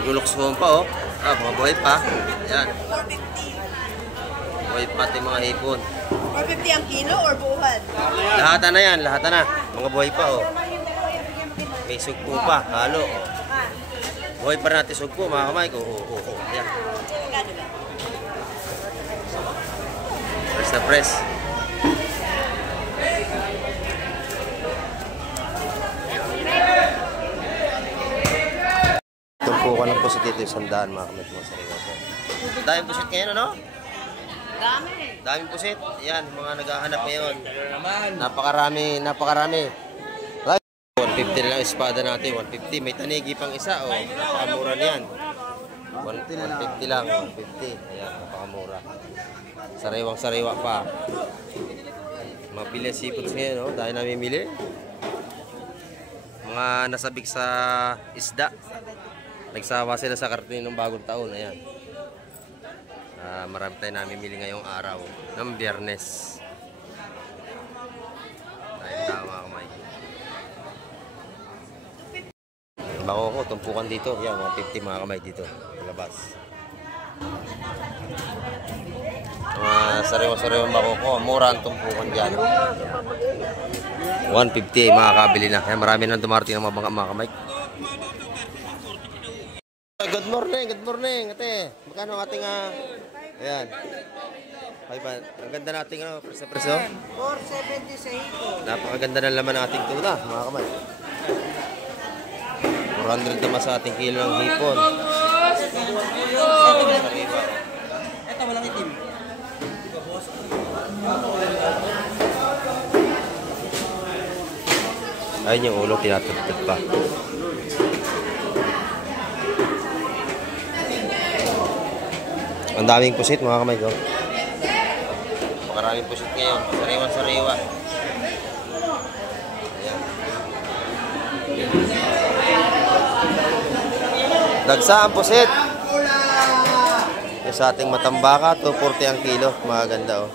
Naguloksoon pa oh. Mga buhay pa. Ayan. 450. Buhay pati mga hipon. 450 ang kilo or buuhan? Lahatan na yan, lahatan na. Mga buhay pa oh. May sugpo pa, halo oh. Buhay pa natin sugpo mga kamay ko. Ayan. Press na press. Tumpukan ng pusit dito yung 100 mga kamay mga sarili. Daming pusit ngayon ano? Daming pusit. Yan, mga naghahanap ngayon. Napakarami. 150 na lang espada natin, 150. May tanigi pang isa, oh. Napakamura niyan. 150 lang, 150. Ayan, napakamura. Sariwang-sariwa pa. Mapili seafoods ngayon, oh. Dahil namimili. Mga nasabik sa isda. Nagsawa sila sa karton ng bagong taon. Ayan. Marami tayo namimili ngayong araw ng Biyernes. Dahil tama kamay. Bako ko, tumpukan dito. Yan, 150 mga kamay dito. Labas. Mga sariwa-sariwa bako ko. Mura ang tumpukan dyan. 150 makakabili na. Kaya marami nang dumarating ng mga kamay. Good morning, ate. Magkano ang ating ayan. Ay ba, ang ganda nating preso. 470 sa ito. Napakaganda ng laman ng ating tuna, mga kamay. 400 naman sa ating kilo ng hipon. Ito walang itim. Ayun yung ulo, tinatagtag pa. Ang daming pusit mga kamay ko. Maraming pusit ngayon. Sariwa-sariwa. Ayan. Dagsa ang pusit. Yung sa ating matambaka, 240 ang kilo. Maganda oh.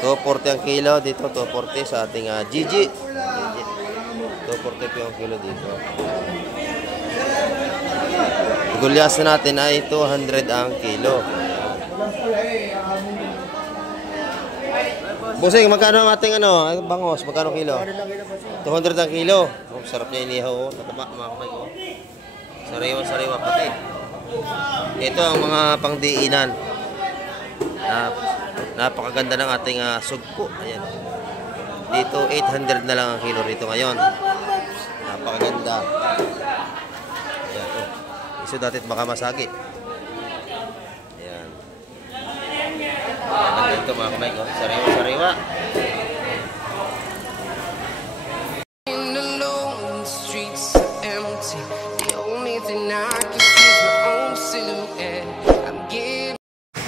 240 ang kilo. Dito 240 sa ating Gigi. 240 ang kilo dito. Gulyasan natin ay 200 ang kilo. Busing, magkano ang ating bangos? Magkano kilo? 200 ang kilo. Oh, sarap niya inihaw. Oh. Tataba, mga kamay ko. Sariwa-sariwa pati. Ito ang mga pangdiinan. Napakaganda ng ating sugpo. Ayan. Dito, 800 na lang ang kilo rito ngayon. Napakaganda. Ayan, oh. Iso dati baka masagi. Ayan. Ayan dito mga kamay ko. Sariwa-sariwa.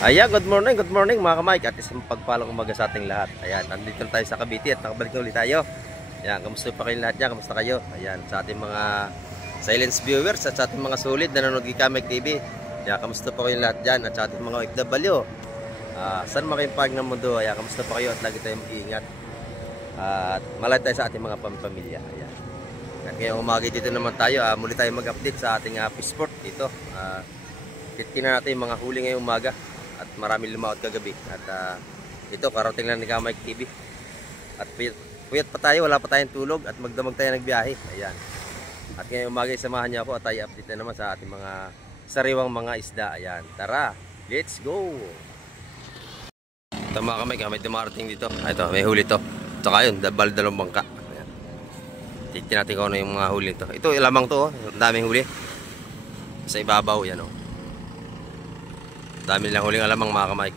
Ayan, good morning mga kamay. At isang pagpalang umaga sa ating lahat. Ayan, nandito tayo sa Cavite at nakabalik na ulit tayo. Ayan, kamusta pa kayo lahat dyan? Kamusta kayo? Ayan, sa ating mga silence viewers at sa ating mga solid na nanonood kay Kamek TV. Ayan, kamusta pa kayo lahat dyan? At sa ating mga OFW. Saan makipag ng mundo? Ayan, kamusta pa kayo? At lagi tayong mag-iingat. At malay tayo sa ating mga pamilya. Ayan. At ngayong umaga dito naman tayo. Muli tayo mag-update sa ating fishport dito. Titignan natin yung mga huli ngayong umaga. At marami lumaot kagabi. At ito, karating lang ni Kamek TV. At puyat pa tayo, wala pa tayong tulog. At magdamag tayo nagbiyahe. Ayan. At ngayong umaga, samahan niyo ako at tayo update na naman sa ating mga sariwang mga isda. Ayan. Tara, let's go! Ito mga Kamek, may dumarating dito. Ito, may huli to. Ito kayo, dalawang bangka. Ayan. Titignan natin kung ano yung mga huli nito. Ito, lamang to. Ang daming huli. Sa ibabaw, yan o. Dami nilang huling alamang mga Kamek.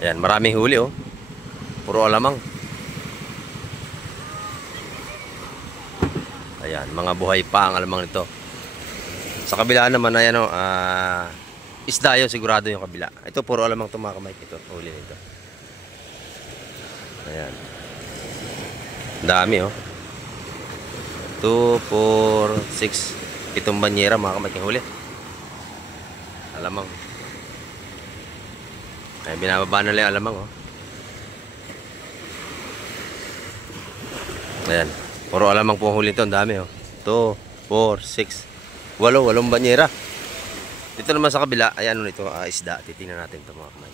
Ayan, maraming huli oh. Puro alamang. Ayan, mga buhay pa ang alamang nito. Sa kabila naman ay isda yun, sigurado yung kabila. Ito puro alamang ito mga Kamek. Ito, huli nito. Ayan. Dami oh. 2, 4, 6. Itong banyera mga Kamek yung huli. Alamang. Ay, binababa na lang yung alamang, oh. Ayan. Puro alamang po ang huli ito. Ang dami, oh. 2, 4, 6, 8 banyera. Dito naman sa kabila, ay ano nito, isda. Titingnan natin ito mga kamay.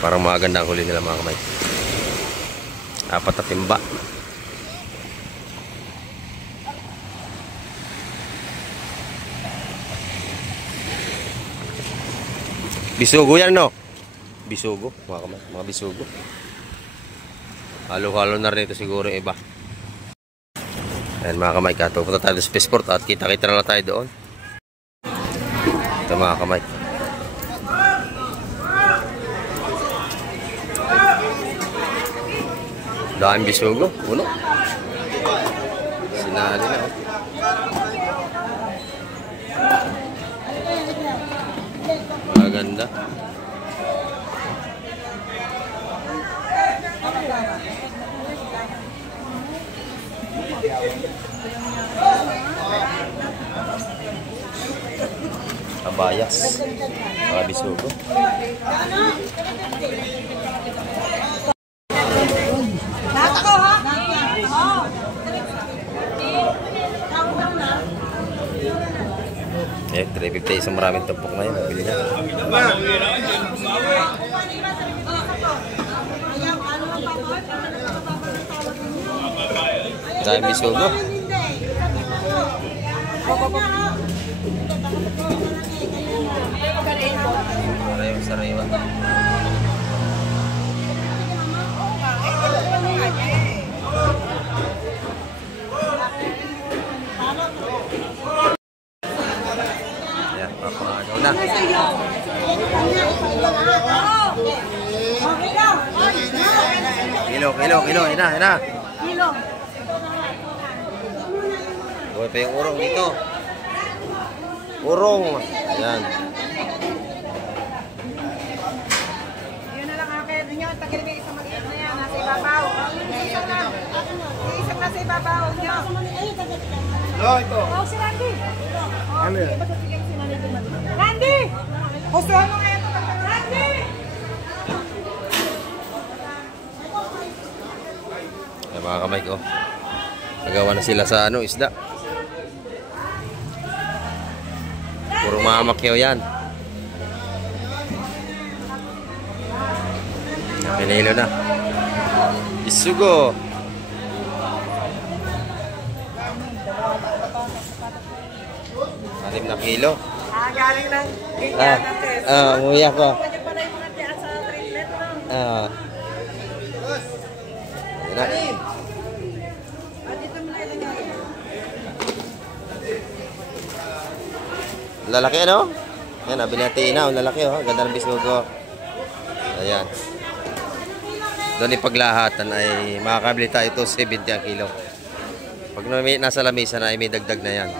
Parang maganda ang huli nila mga kamay. 4 na timba. Bisugo yan, no? Bisugo, mga kamay. Mga bisugo. Halo-halo na rin ito siguro yung iba. Ayan mga kamay, kato. Punta tayo sa Spaceport at kita-kita na lang tayo doon. Ito mga kamay. Daming bisugo, uno. Sinali na, oh. Maganda. Kabayas. Mga bisugo. Eh, 350 isang maraming tumpok ngayon. Nabili na. Dahil bisugo. Sariwa. Ayan, papagaw na. Kilo, ina. Buhay pa yung urong dito. Urong. Ayan. Yun na lang akin. Nyo, tagil may isang maliit na yan. Nasa ibabaw. Isang nasa ibabaw. Nyo. No, ito. Oh, si Randy. Ano yan? Randy! Gustuhan mo ngayon ito. Randy! Ay, mga kamay ko. Nagawa na sila sa ano, isda. Puro mamakyaw yan. Pinilo na. Isugo. Anim na kilo. Galing lang. Ganyan Umuwi ako. Pwede pala yung mga tiyan sa triplet. Yan na. At dito mo na ilagay. Lalaki ano? Yan, nabinati na. Ang lalaki, oh. Ganda ng bisugo. Ayan. Doon ipaglahatan ay makakabili tayo ito 70 ang kilo. Pag nasa lamesa na ay may dagdag na yan.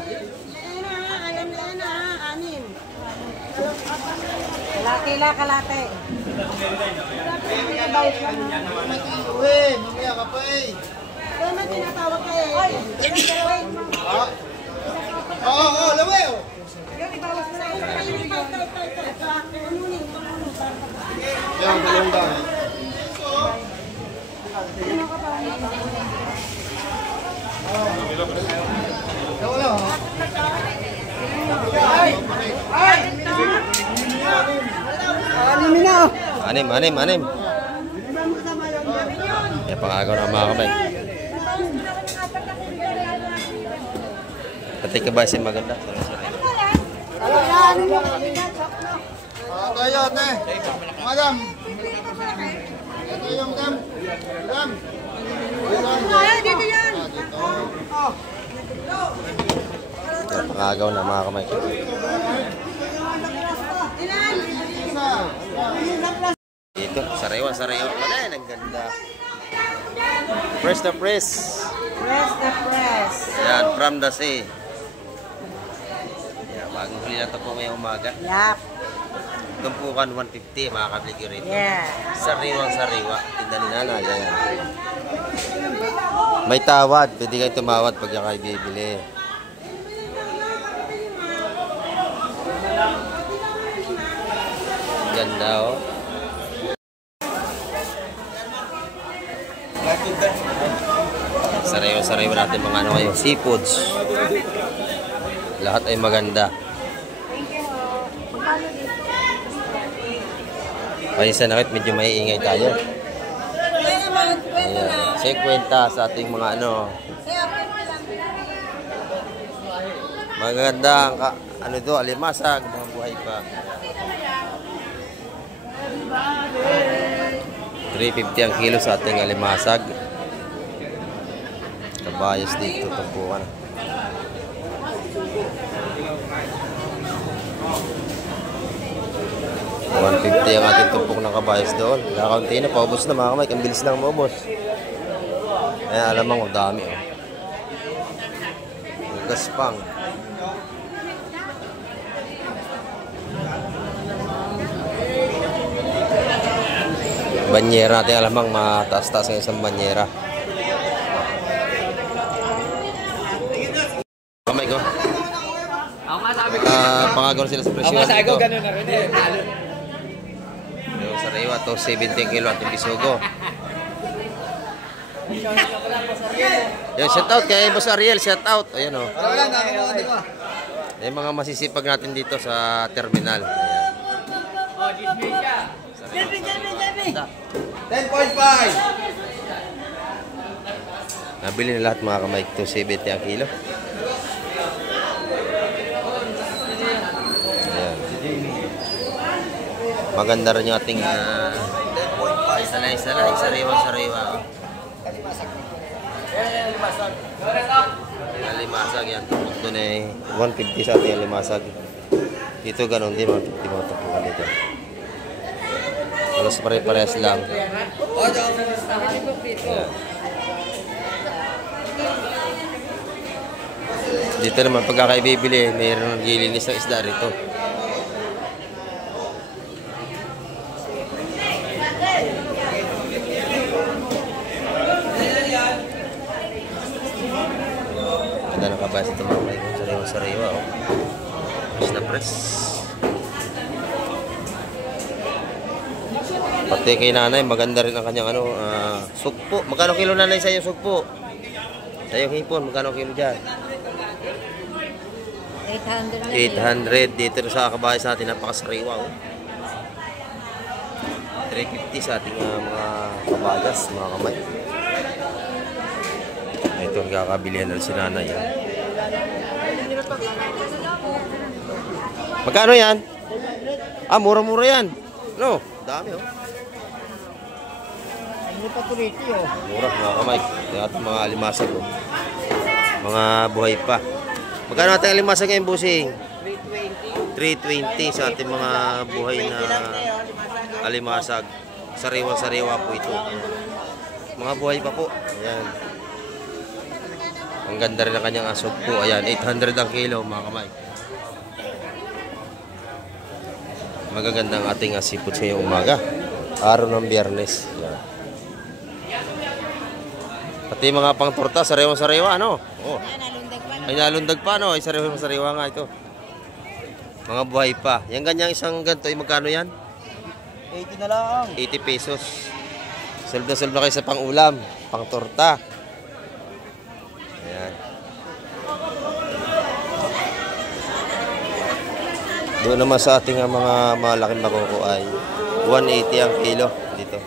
Kalate. Uy, mamaya ka pa eh. Kaya man tinatawag kayo. Oy! Oo, lawe oh. Yung ibawas na yun. Yan, dalawang dami. Wala oh. Anim. Yan, pangagaw na mga kamay. Pati kabasin maganda. Tayo, ne. Madam. Ito yung madam. Madam. Dito yan. Pangagaw na mga kamay. Dito, sariwa. Wala, ang ganda. Press the press. Yan, from the sea. Yan, bagong huli na ito po ngayong umaga. Yap. tumpukan 150, makakabili ko rito. Yeah. Sariwang-sariwa. Tinda ni Nanay. Ayan. May tawad. Pwede kayo tumawad pag kayo bibili. Ganda, oh. Sariwa-sariwa natin mga ano ngayon. Seafoods. Lahat ay maganda. Paisa na kahit medyo maiingay tayo. Ayan. 50 sa ating mga ano. Maganda ang ano do, alimasag, mga buhay pa. 350 ang kilo sa ating alimasag. Kabayas dito, tumpukan. 150 ang ating tumpok ng kabayas doon. Kakaunti na, paubos na mga kamay. Ang bilis lang maubos. Ayan, alam mo, dami. Oh. Gaspang. Banyera natin, alam mo, mataas-taas ng isang banyera. Kamay ko. Pangagawa sila sa presyo. Ako masago ganun na rin eh. Yung sariwa to 70 kilo at yung bisugo. Yung shout out kay Boss Ariel, shout out. Ayan o. Yung mga masisipag natin dito sa terminal. Ayan. 10.5. Nabili na lahat mga kamay. 270 ang kilo. Ayan. Maganda rin yung ating isa-sariwa, sariwa. Alimasag yan. Tupok doon eh. 150 sa ating alimasag. Dito ganun din. 150 mga tupukan dito. Halos pare-parehas lang. Ayan. Dito naman pagkakaibibili, mayroon naglilinis ng isda rito. Ganda ng kabayas ito mga may sariwa-sariwa. Oh. Press na press. Pati kay nanay, maganda rin ang kanyang ano, sugpo. Magkano kilo nanay sa iyo sugpo? Sa iyo hipon, magkano kilo dyan? 800 dito sa kabayas natin, napakasariwa. Oh. 350 sa ating mga kabayas, mga kamay. Ito ang kakabilihan na si nanay. Ah. Magkano yan? Ah, mura-mura yan. No, dami oh. Mura mga kamay. Yung ating mga alimasag oh. Mga buhay pa. Magkano ating alimasag ngayon, busing? 320 sa ating mga buhay na alimasag. Sariwa-sariwa po ito. Mga buhay pa po. Ayan. Ang ganda rin ang kanyang asog po. Ayan, 800 ang kilo mga kamay. Magaganda ang ating seafood sa ngayong umaga. Araw ng Biyernes. Ayan. Pati mga pang torta, sariwa-sariwa, ano? Oh. Ay, nalundag pa, no? Ay, sariwa-sariwa nga ito. Mga buhay pa. Yan ganyang isang ganito, ay magkano yan? 80 na lang. 80 pesos. Solve na kayo sa pang-ulam, pang-torta. Ayan. Doon naman sa ating mga malaking makoko ay 180 ang kilo dito.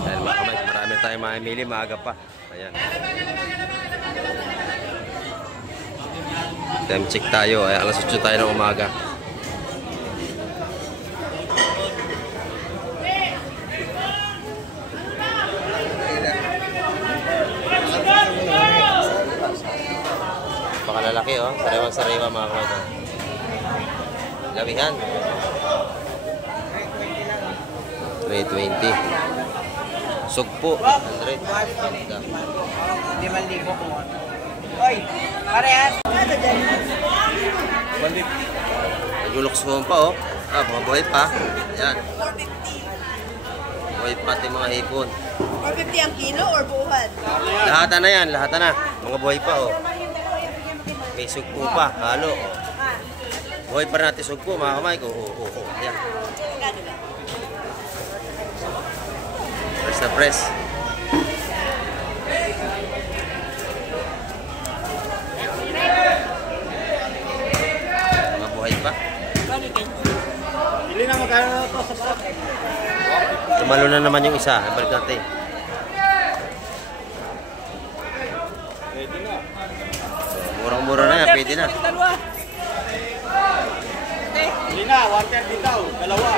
Ayan mga kamay, marami tayong mamimili, maaga pa. Ayan. Time check tayo, ay alas 8 tayo ng umaga. Pakalalaki oh, sariwa-sariwa mga kamay. Labihan. 320. Sugpo, 100. 5,000 po. Oy, parehas. Naguloksoon pa oh. Mga buhay pa. Ayan. 450. Buhay pa ating mga hipon. 450 ang kilo or buuhan? Lahatan na yan, lahatan na. Mga buhay pa oh. May sugpo pa, halo. Oh. Buhay pa natin sugpo mga kamay ko. Ayan. Press na press. Mga buhay pa. Hindi na magkano to sa stock. Tumalo na naman yung isa. Balik natin. Pwede na. Murang-mura na yan, pwede na. Hindi na, 130 daw. Dalawa.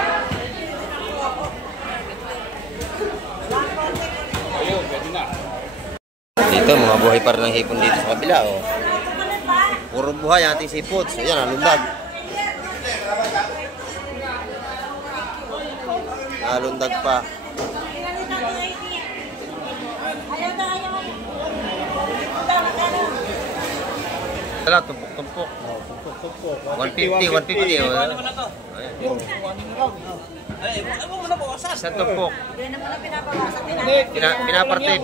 Ayun, pwede na. Dito, mga buhay pa rin ng hipon dito sa kabila. Oh. Puro buhay ang ating seafood. So, yan, alundag. Alundag pa. Wala, tumpok-tumpok. 150, 150. Oh. Sa tumpok. Pinaparte.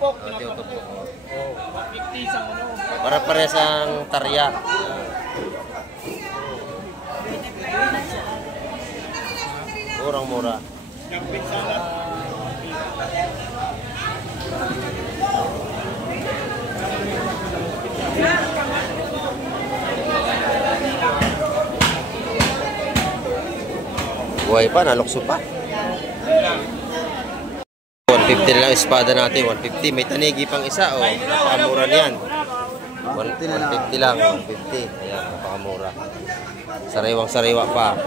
Oh, tumpok. Para pares ang tarya. Murang-mura. Buhay pa, nalukso pa. 150 na lang espada natin, 150. May tanigi pang isa, oh. Napakamura niyan. 150 lang, 150. Ayan, napakamura. Sariwang-sariwa pa.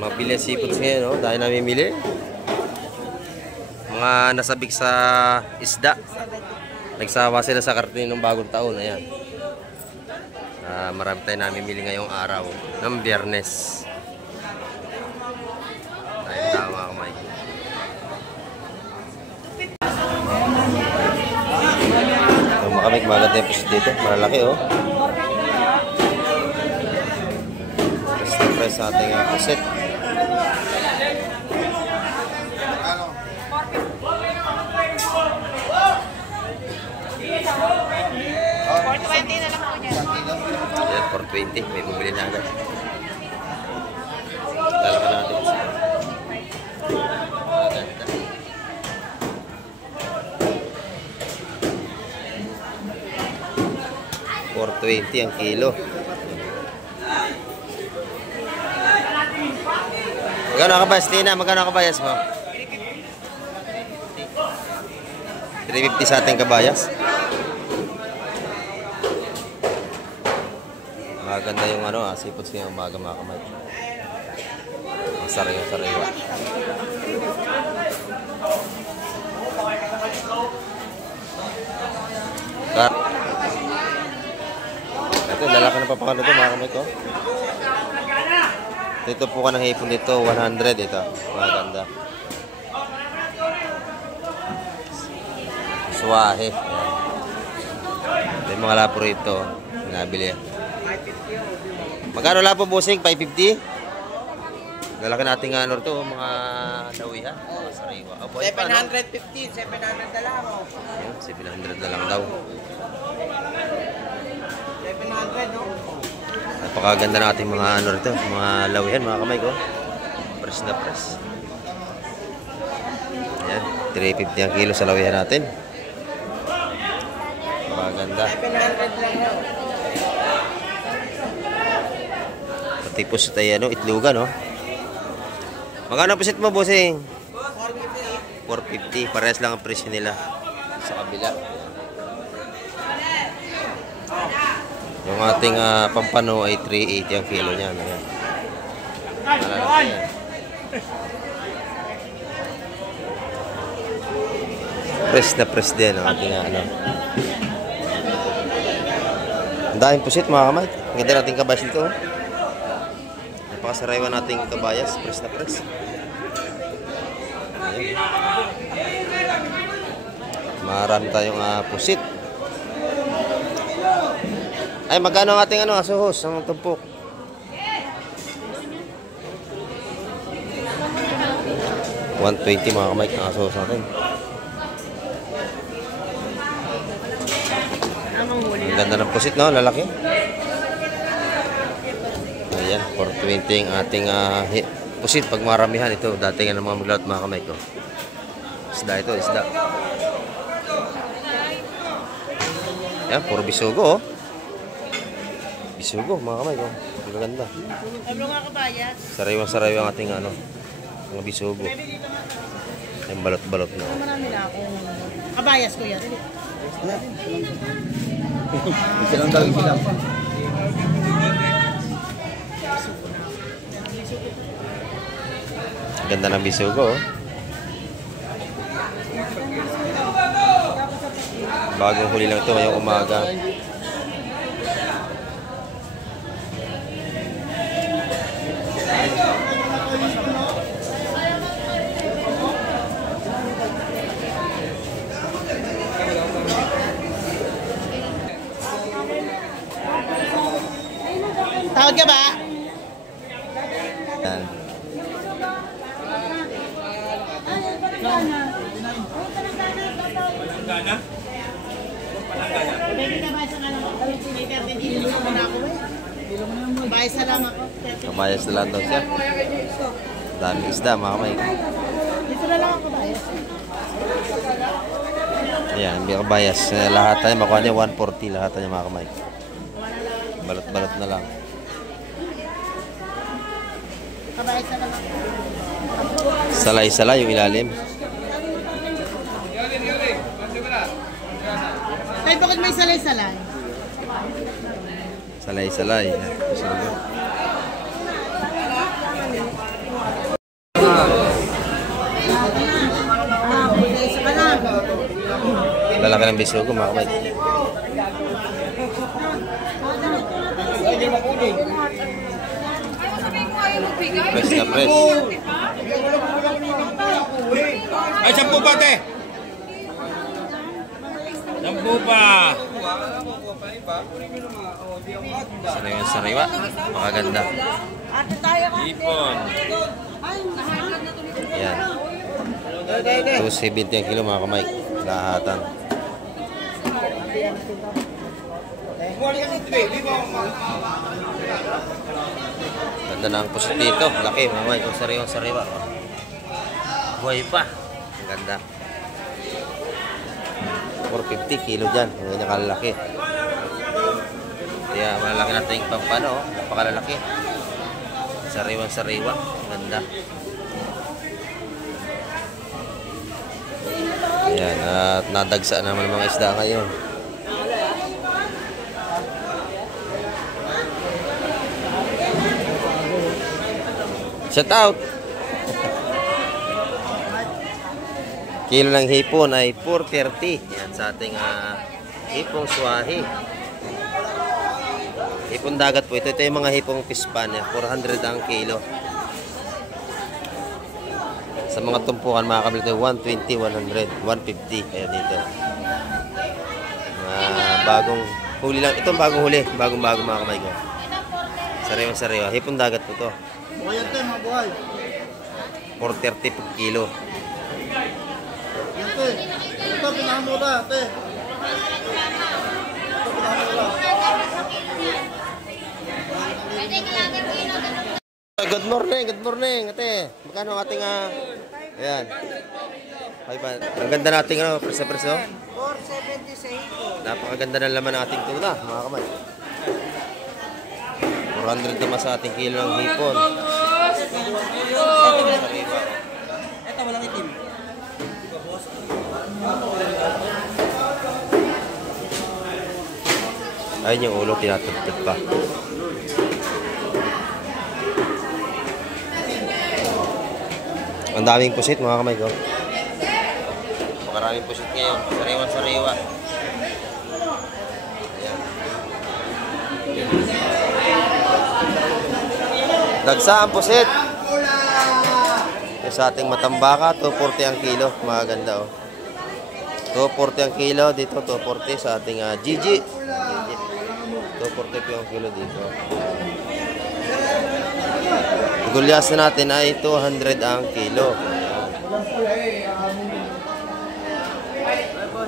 Mabili ang seafoods ngayon, no? Dahil namimili. Mga nasabik sa isda. Nagsawa sila sa karton ng bagong taon. Ayan. Marami tayo namimili ngayong araw ng Biyernes. Ayun, tama ako, Mike. Makamig, maganda yung pusit dito. Malalaki, oh. Press na press sa ating pusit. Ayan, 420. May bumili na agad. Lalaman natin. Maganda. $4.20 ang kilo. Magkano kabayas, Tina? Magkano kabayas mo? 350 sa ating kabayas. Maganda yung seafoods ngayong umaga, mga kamay. Ang sariwa-sariwa. Ito, lalaki na papakalo ito, mga kamay ko. Dito po ka ng hipon dito, 100 ito. Maganda. Suwahe. Ito yung mga lapo rito. Nabili. Magkano lapo, busing? 550? Lalaki natin nga ito, mga dawihan. Mga sariwa. 750, 700 na lang. 700 na lang daw. 700, no? Napakaganda natin mga rito, mga lawihan, mga kamay ko. Press na press. Ayan, 350 ang kilo sa lawihan natin. Napakaganda. 700 lang, no? Pati po sa tayo, itlugan, no? Magkano pusit mo, bossing? 450. Parehas lang ang presyo nila sa kabila. Yung ating pampano ay 380 ang kilo niyan. Ayan. Malalaki yan. Press na press din ang ating Ang daming pusit, mga kamay. Ang ganda nating kabayas dito. Napakasaraywa nating kabayas. Press na press. Ayan. Marami tayong pusit. Ay, magkano ang ating asuhos, ang tumpok? $120 mga kamay ang asuhos natin. Ang ganda ng pusit, no? Lalaki. Ayan, $420 ang ating pusit. Pag maramihan ito, dating ng mga maglalot mga kamay ko. Isda ito, isda. Ayan, puro bisugo, oh. Bisugo, mga kamay ko. Ang ganda. Ano nga kabayas? Sariwang-sariwa ang ating mga bisugo. Yung balot-balot na. Marami na akong kabayas ko yan. Silang daw sila. Ganda ng bisugo, oh. Bagong huli lang ito ngayong umaga. Tawag ka ba? Yan. Bayas na lang ako. Kabayas na lang daw siya. Daming isda, mga kamay. Dito na lang ako bayas. Ayan, hindi kabayas. Lahat tayo, makuha niya 140 lahat tayo mga kamay. Balot-balot na lang. Kabayas na lang ako. Salay-salay yung ilalim. Tay, bakit may salay-salay? Salay-salay. Bisugo. Isa ka lang. Lalaki ng bisugo, mga kamay. Fresh na fresh. Ay, 10 pa, te! 10 pa! Sariwa-sariwa. Makaganda. Ate tayo ka. Ipon. Ayan. 270 ang kilo mga kamay. Lahatan. Ganda na ang pusit dito. Laki mga kamay. Kung sariwa-sariwa. Buhay pa. Ang ganda. 450 kilo dyan. Ganyan kalalaki. Kaya malalaki natin yung pampano. Napakalalaki. Sariwang-sariwa. Ganda. Ayan. At nadagsa naman ang mga isda ngayon. Shout out! Kilo ng hipon ay 430. Yan sa ating hipong swahi. Hipon dagat po. Ito yung mga hipong pispan. 400 ang kilo. Sa mga tumpukan mga kabila ito 120, 100, 150. Ayan dito. Bagong huli lang. Itong bagong huli. Bagong-bagong mga kamay ko. Sariwa-sariwa. Hipon dagat po to. Buhay ito, mga buhay. 430 per kilo. Ito, ito, pinahamula, ate. Ito, pinahamula. Good morning, ate. Magkano ang ating ayan. Ang ganda nating preso. 470 sa ito. Napakaganda ng laman ng ating tuna, mga kamay. 400 naman sa ating kilo ng hipon. Ito, walang itim. Ayun yung ulo, tinatagtag pa. Ang daming pusit mga kamay ko. Maraming pusit ngayon. Sariwa-sariwa. Ayan. Dagsa ang pusit. Ito sa ating matambaka, 240 ang kilo. Maganda, oh. 240 ang kilo dito, 240 sa ating Gigi. 240 po ang kilo dito. Gulyasan natin ay 200 ang kilo.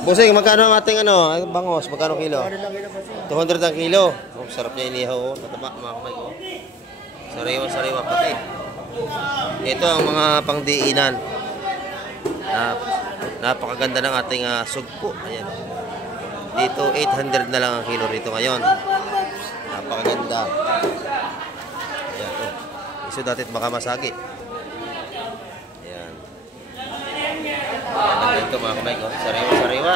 Busing, magkano ang ating bangos? Magkano kilo? 200 ang kilo. Oh, sarap niya inihaw, oh. Tataba, mga kamay ko. Sariwa-sariwa pati. Ito ang mga pangdiinan. Napakaganda ng ating sugpo. Ayan. Dito 800 na lang ang kilo rito ngayon. Napakaganda. Ayan, oh. Iso datit baka masagi. Ayan. Ayan dito mga kamay ko. Sariwa-sariwa.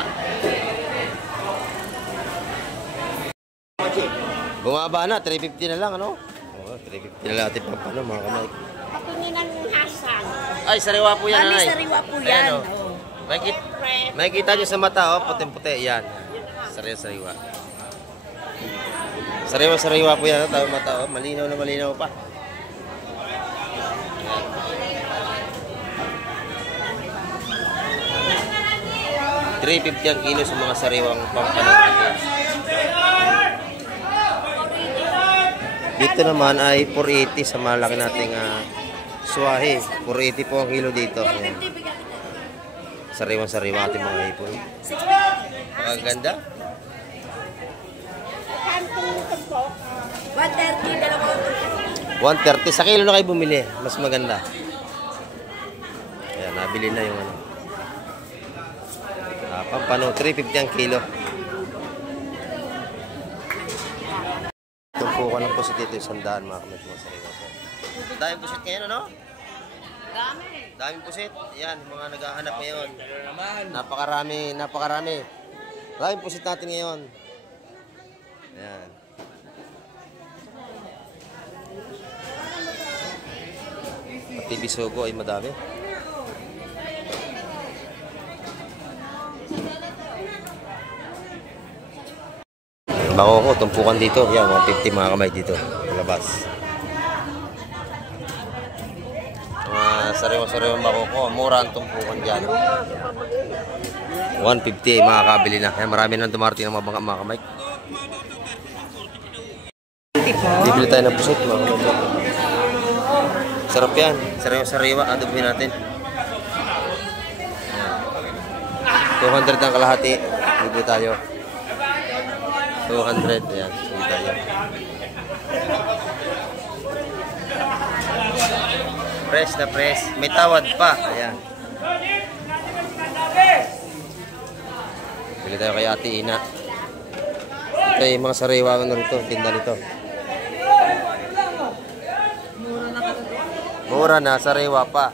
Bumaba na, 350 na lang, ano? Oh, 350 na lang ating pampano mga kamay. Ako ni ng Hasan. Ay, sariwa po yan, Kami nanay. sariwa po Ayan, yan. oh. Makikita nyo sa mata, oh, puti-puti. Yan. Sariwa-sariwa. Sariwa-sariwa po yan, oh, tawag mata, oh. Malinaw na malinaw pa. Yan. 350 ang kilo sa mga sariwang pampano. Dito naman ay 480 sa malaki nating suwahe. 480 po ang kilo dito. Ayan. Sariwang-sariwa ating mga hipon. Ang ganda. 130 sa kilo na kayo bumili. Mas maganda. Ayan, nabili na yung pampano, 350 ang kilo. Tumpukan ng pusit dito, 100 mga kamit mga sariwa po. Daming pusit ngayon, ano? Daming pusit. Yan, mga naghahanap ngayon. Napakarami. Daming pusit natin ngayon. Yan. Pati bisogo ay madami. Bako ko, tumpukan dito. Yan, 150 mga kamay dito. Labas. Sariwa-sariwa bako ko. Mura ang tumpukan dyan. 150 makakabili na. Kaya marami nang dumarating ng mga kamay. Bibili tayo ng pusit mga kamay. Sarap yan. Sariwa-sariwa. Adobohin natin. 200 ang kalahati. Bibili tayo. 200. Ayan. Bibili tayo. Press na press. May tawad pa. Ayan. Bili tayo kay Ate Ina. Ito yung mga sariwa rito. Tinda nito. Mura na. Sariwa pa.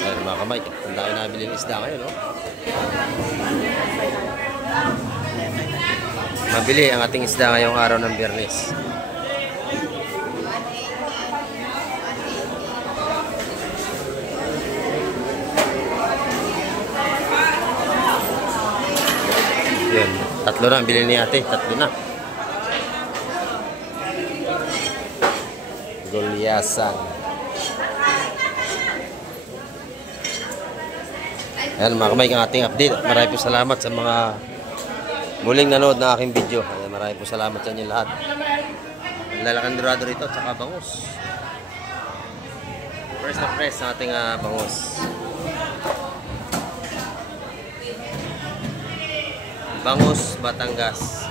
Ayan mga kamay. Ang dami nabili ng isda ngayon, no? Mabili ang ating isda ngayong araw ng Biyernes. Yun. 3 na ang bili ni ate. 3 na. Gulyasan. Ayan mga kamay, ang ating update. Maraming po salamat sa mga muling nanood na aking video. Ayan, maraming po salamat sa inyo lahat. Lalakan dorado rito at saka bangus. First na press sa ating bangus. Bangus, Batangas.